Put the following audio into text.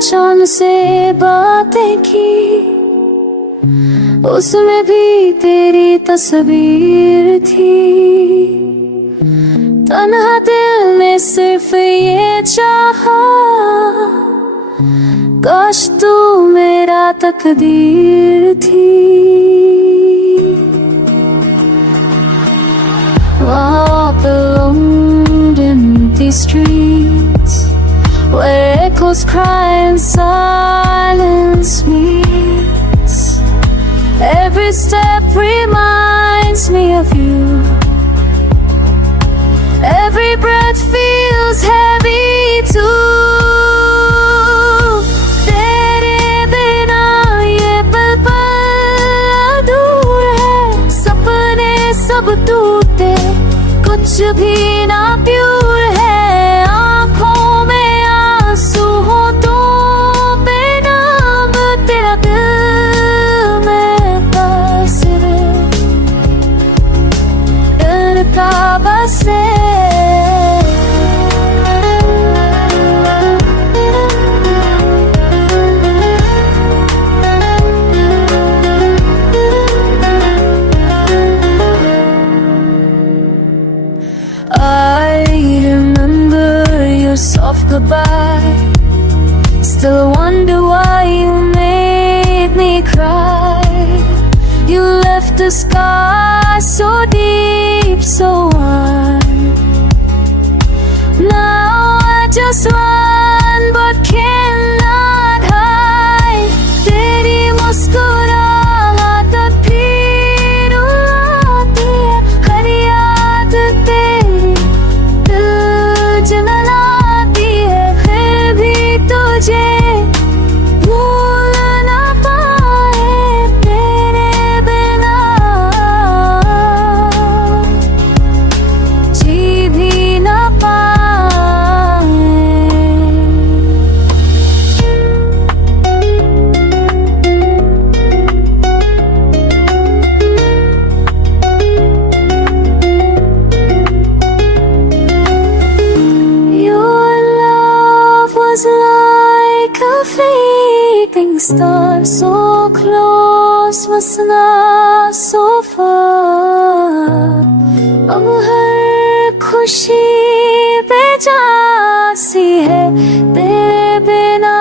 चांद से बातें की, उसमें भी तेरी तस्वीर थी। तन्हा दिल ने सिर्फ ये चाहा, काश तू मेरा तकदीर थी। Walk alone in these streets where echoes cry and silence meets. Every step reminds me of you. Every breath feels heavy too. तेरे बिना ये पल पल अधूरे हैं, सपने सब टूटे, कुछ भी ना प्यूर है। आंखों में आंसू हो तो बेनाम तेरा दिल में बस डर का बसे। I remember your soft goodbye, still wonder why you made me cry. You left the sky so deep, so wide. Now I just run but cannot hide. तेरी मुस्कुराहट फिर आती है, हर याद तेरी दिल जलाती है। फिर भी तुझे भूल ना पाए, तेरे बिना जी भी ना पाए। Your love was like a fleeting star, so close was not so far. अब हर खुशी बेजा सी है, तेरे बिना